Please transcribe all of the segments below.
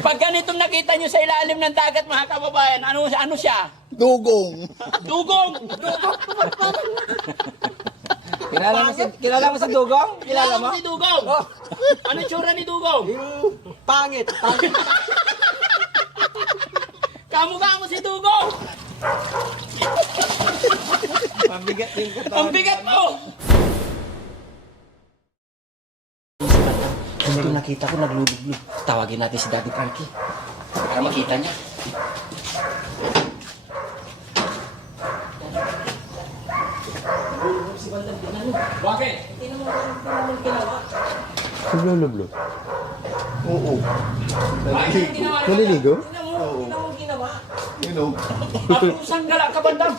Pag ganitong nakita nyo sa ilalim ng dagat, mga kababayan, ano siya? Dugong. Dugong! Kilala mo si Dugong? Kilala mo si Dugong? Ano tsura ni Dugong? Yung pangit. Kamukha mo si Dugong! Mabigat din ka. Ang bigat mo! Ito nakita ko naglulublob. Tawagin natin si Daddy Frankie. Para makita niya. Bakit? Naglulublo. Oo. Bakit ang ginawa niya? Naliligo? Tingnan mo ginawa. You know. Apusang gala ka bandang.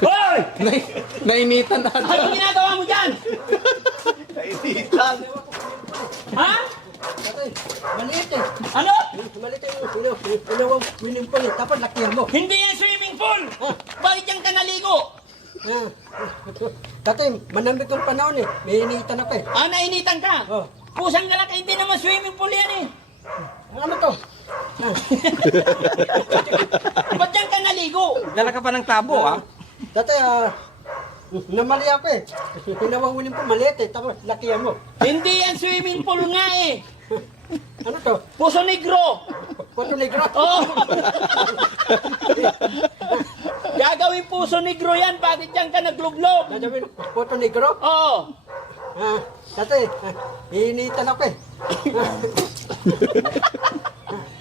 Hoy! Nainitan na. Anong ginagawa mo dyan? Nainitan. Ha? Maliit eh. Ano? Maliit yung pinawang swimming pool eh. Tapos lakihan mo. Hindi yan swimming pool! Bakit yan ka naligo? Dati, manamig yung panahon eh. May iniitan ako eh. Ah, nainitan ka? Oh. Pusang gala ka, hindi naman swimming pool yan eh. Ano to? Ba't yan ka naligo? Dala ka pa ng tabo, ha? Dati, namali ako eh. Pinawang swimming pool, maliit eh. Tapos lakihan mo. Hindi yan swimming pool nga eh. Ano to? Puso Negro. Puerto Negro. Oh. Gagawin Puso Negro yan. Bakit yan ka nagluglob? Nadawin, Puerto Negro. Oo. Dati, iniitan ako eh.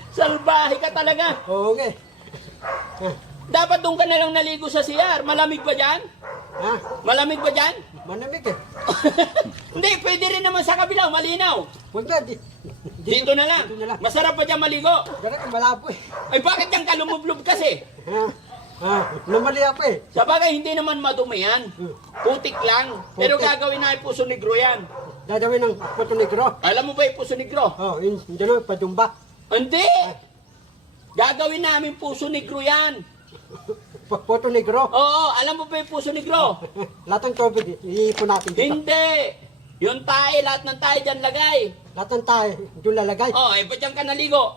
Salbahe ka talaga. Oo nga eh. Dapat doon ka na lang naligo sa CR. Malamig ba dyan? Malamig ba dyan? Manamig eh. Hindi, pwede rin naman sa kabila. Malinaw. Huwag na, Dito na lang. Dito na lang. Masarap pa dyan maligo. Dara ka malabo eh. Ay bakit yan ka lumublob kasi? Namali ako eh. Sa bagay, hindi naman madumi yan. Putik lang. Pero Putik. gagawin na Puso Negro yan. Dadawin ng Puerto Negro. Alam mo ba yung Puso Negro? Yun dyan ang padumba. Hindi! Gagawin namin Puso Negro yan. Puerto Negro. Oo, alam mo ba yung Puso Negro? Lahat ng tubig, iipon natin dito. Hindi! Yung tayo, lahat ng tayo dyan lagay. Lahat ng tayo, doon lalagay. Oh, eh, ba't yan ka naligo?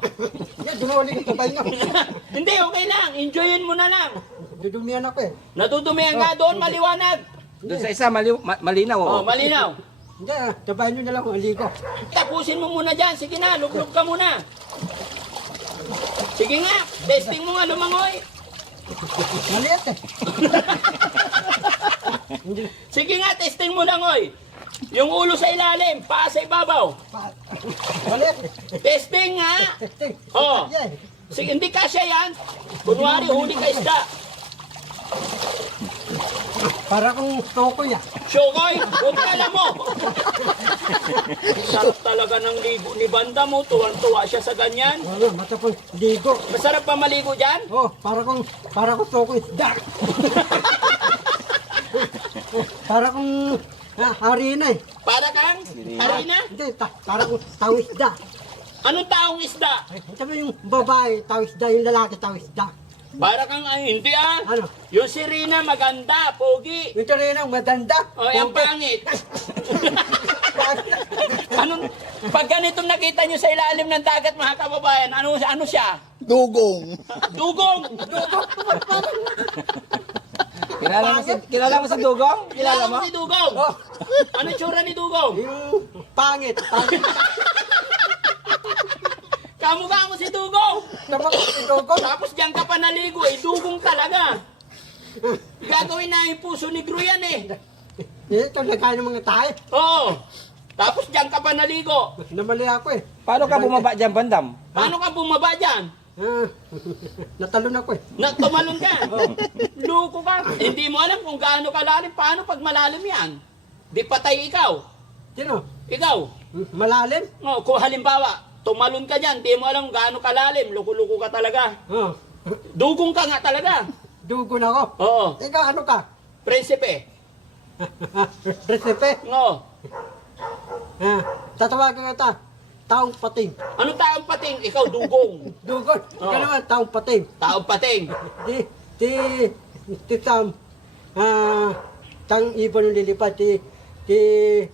Yan, dumawali ko tabay nga. Hindi, okay lang. Enjoyin mo na lang. Dudumihan ako eh. Natutumihan ka doon, maliwanag. Doon sa isa, malinaw, Oh, oh. malinaw. Hindi, tabay nyo na lang kung aligo. Tapusin mo muna dyan. Sige na, luglog ka muna. Sige nga, testing mo nga lumangoy. Maliit eh. Sige nga, testing mo langoy. Yung ulo sa ilalim, paa sa ibabaw. Maliit eh. Testing nga. Testing. Oh. Yeah. Sige, hindi kasya yan. Kunwari, huli ka isda. Para kung toko niya. Shokoy, huwag ka alam mo. Sarap talaga ng ligo ni Banda mo. Tuwan-tuwa siya sa ganyan. Wala, matapos ligo. Masarap pa maligo dyan? Para kung toko isda. Para kung harina eh. Para kang harina? Hindi, para kung tao isda. Anong taong isda? Sabi yung babae, tao isda, yung lalaki, tao isda. Para kang, ay, hindi ah. Ano? Yung si Rina maganda, pogi. Yung rin ang madanda. O, yung pangit. Pag ganitong nakita nyo sa ilalim ng dagat, mga kababayan, ano siya? Dugong. Dugong! Kilala mo si Dugong? Kilala mo si Dugong? Ano tsura ni Dugong? Yung pangit. Kamukha mo si Dugong! Naman si Dogo. Tapos diyan ka pa naligo, eh, dugong talaga. Gagawin na yung Puso Negro yan eh. Ito, lagay ng mga tayo. Oo. Tapos diyan ka pa naligo. Namali ako eh. Paano ka bumaba dyan, Bandam? Paano ka bumaba dyan? Natalon ako eh. Tumalon ka. Luko ka. Hindi mo alam kung gaano kalalim. Paano pag malalim yan? Di patay ikaw. Sino? Ikaw. Malalim? Oh, kung halimbawa, tumalon ka dyan, di mo alam kung gaano kalalim. Luko-luko ka talaga. Dugong ka nga talaga. Dugo na ako. Oo. Ikaw, ano ka? Prinsipe. Resipe? Oo. Tatawagan kita. Taong pating. Anong taong pating? Ikaw, dugong. Dugon. Oo. Ikaw naman, taong pating. Taong pating. Ti Sam. Tang ibon yung lilipad. Ti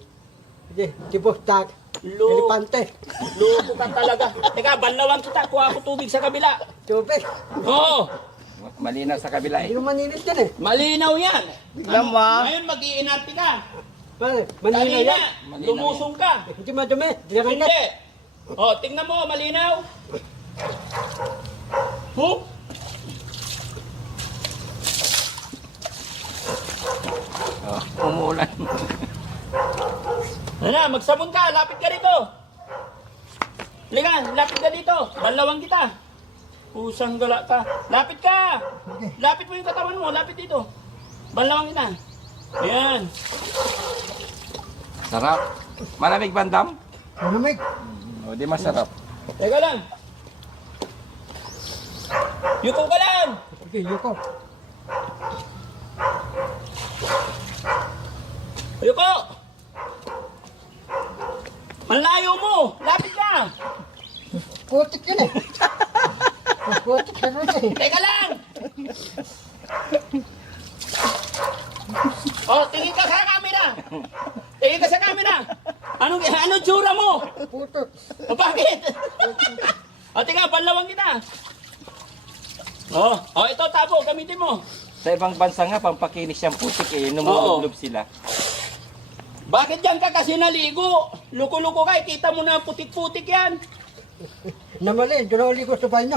Bostak. Elepante. Loko ka talaga. Teka, banlawan kita. Kuha ko tubig sa kabila. Tubig. Oo. Malinaw sa kabila Hindi eh. naman init yan eh. Malinaw yan. Tignan mo, ah. Ngayon mag-iinarte ka. Manila Kanina, yan. Malinaw lumusong ka. Hindi madumi. Diyan ka. Hindi. O, tingnan mo, malinaw. Huh? Oh, umuulan. Ano, magsabon ka. Lapit ka rito. Halika, lapit ka dito. Banlawan kita. Pusang gala ka. Lapit ka. Lapit mo yung katawan mo. Lapit dito. Banlawan kita. Ayan. Sarap. Malamig bandam? Malamig. O, di masarap. Teka lang. Yuko ka lang. Okay, yuko. Yuko. Malayo mo. Lapit ka. Putik yun eh. Putik yun eh. Teka lang. Oh, tingin ka sa camera. Tingin ka sa camera. Anong tsura mo? Putik. O bakit? O tingnan, panlawang kita. Oh, ito tabo, gamitin mo. Sa ibang bansa nga, pampakinis yung putik eh. Numulublob sila. Bakit yan ka kasi naligo? Luko-luko ka, kita mo na putik-putik yan. Namali, doon ako ligo sa banyo.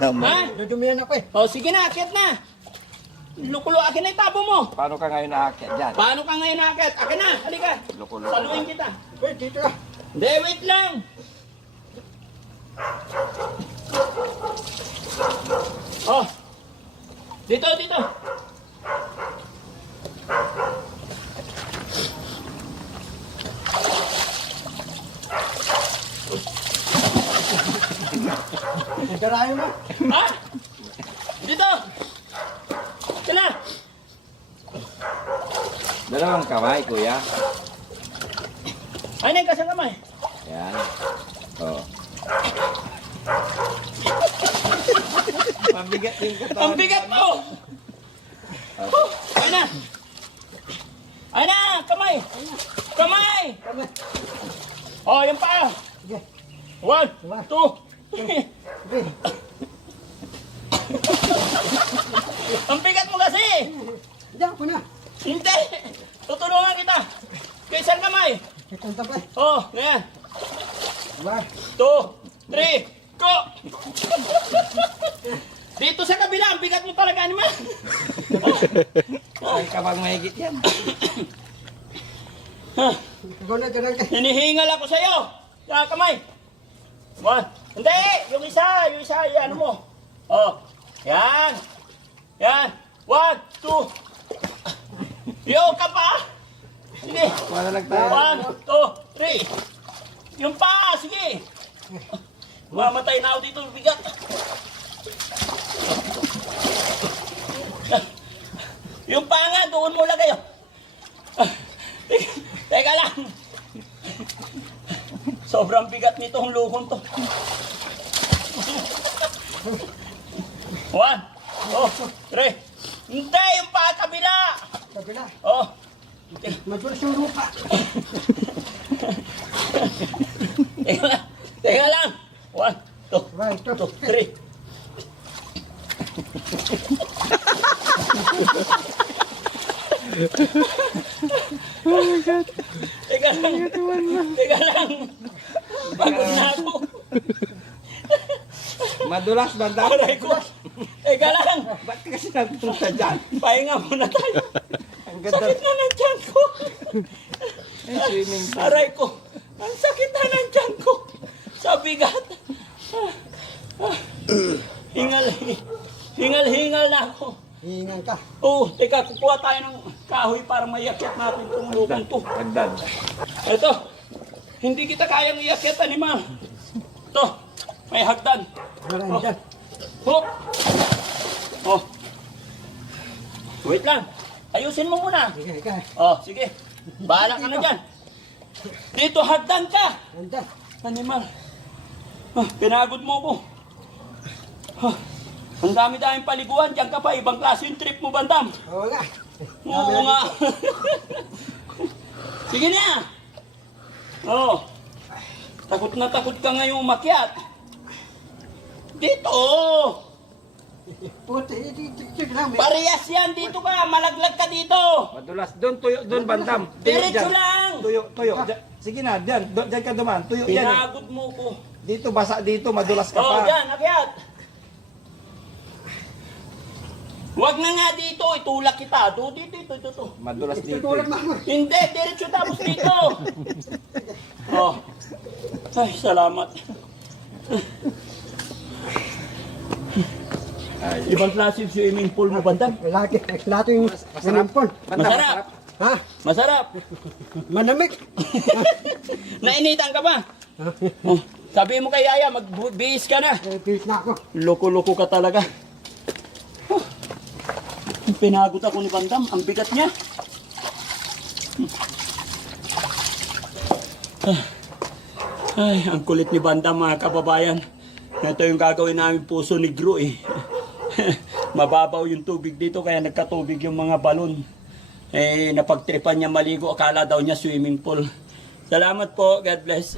Ha? Dudumihan ako eh. O sige na, akit na. Luko-luko, akin na yung tabo mo. Paano ka ngayon naakyat dyan? Paano ka ngayon akit? Akin na, halika. Luko-luko. Saluhin kita. Wait, dito na. Hindi, wait lang. Oh. Dito, dito. Nagdarayo mo. Ha? Dito. Ito na. Dalawang kamay, kuya. Ay, na yung kasang kamay. Yan. Oh. Mabigat yung katawan. Ang bigat mo. Ay na. Ay na, kamay. Kamay. Tama. Oh, yung pa. Sige. 1, 2, 3. Sige. Ang bigat mo kasi. Diyan ko na. Hindi. Tutulungan kita. Kaya isang kamay. Itong tapay. Oh, ganyan. 2, 3, Diba? go! Dito sa kabila, ang bigat mo talaga naman. Ay, kabang mahigit yan. Ikaw na dyan ka. Hinihingal ako sa'yo. Sa kamay. 1. Hindi, yung isa, yan mo. Oh, yan. Yan. 1, 2. Yo, ka pa. Sige. Wala lang tayo. 1, 2, 3. Yung pa, sige. Mamatay na ako dito, bigat. Yung pa nga, doon mo lagay. Teka lang. Sobrang bigat nitong lukon to. 1, 2, 3. Hindi, yung pa kabila. Kabila. Oh. Madulas yung lupa. Teka lang. 1, 2, Right, ito. 3. Oh my God. Teka lang. Teka lang. Pagod na ako. Madulas bandam. Aray ko. Teka lang. Ba't ka kasi nagpunta dyan? Pahinga muna tayo. Ang ganda. Sakit na ng tiyan ko. Swimming pool. Aray ko. Ang sakit na ng tiyan ko. Sa bigat. Hingal na ako. Hihingan ka. Oh, teka, kukuha tayo ng kahoy para maiakyat natin itong lukong to. Hagdan. Ito, hindi kita kayang iakyat, animal. Ito, may hagdan. Maraming dyan. Hook. Oh. Wait lang. Ayusin mo muna. Sige, ikaw. Oh, sige. Bahala ka na dyan. Dito, hagdan ka. Nandyan. Animal. Pinagod mo ko. Ang dami-daming paliguan. Diyan ka pa. Ibang klase yung trip mo, bandam. Oo nga. Oo nga. Sige na. Oh. Takot na takot ka ngayong umakyat. Dito! Puti, dito lang. Parehas yan, dito ka! Malaglag ka dito! Madulas. Doon, tuyo. Doon, bandam. Diretso lang! Tuyo, tuyo. Sige na, dyan. Dyan ka duman. Tuyo yan. Pinagod mo ko. Dito, basa dito. Madulas ka Oh, pa. dyan, akyat! Huwag na nga dito, itulak kita. Dito. Madulas dito. Tutulad na ako. Hindi, diretso tapos dito. Oh. Ay, salamat. Ibang klase yung swimming pool mo, bandam. Lagi yung sinimpon. Masarap. Ha? Masarap. Manamig. Nainitan ka ba? Oh, sabi mo kay Yaya, magbihis ka na. Bihis na ako. Loko-loko ka talaga. Oh, pinagot ako ni Bandam. Ang bigat niya. Ay, ang kulit ni Bandam mga kababayan. Ito yung gagawin namin puso negro eh. Mababaw yung tubig dito kaya nagkatubig yung mga balon. Napagtripan niya maligo. Akala daw niya swimming pool. Salamat po. God bless.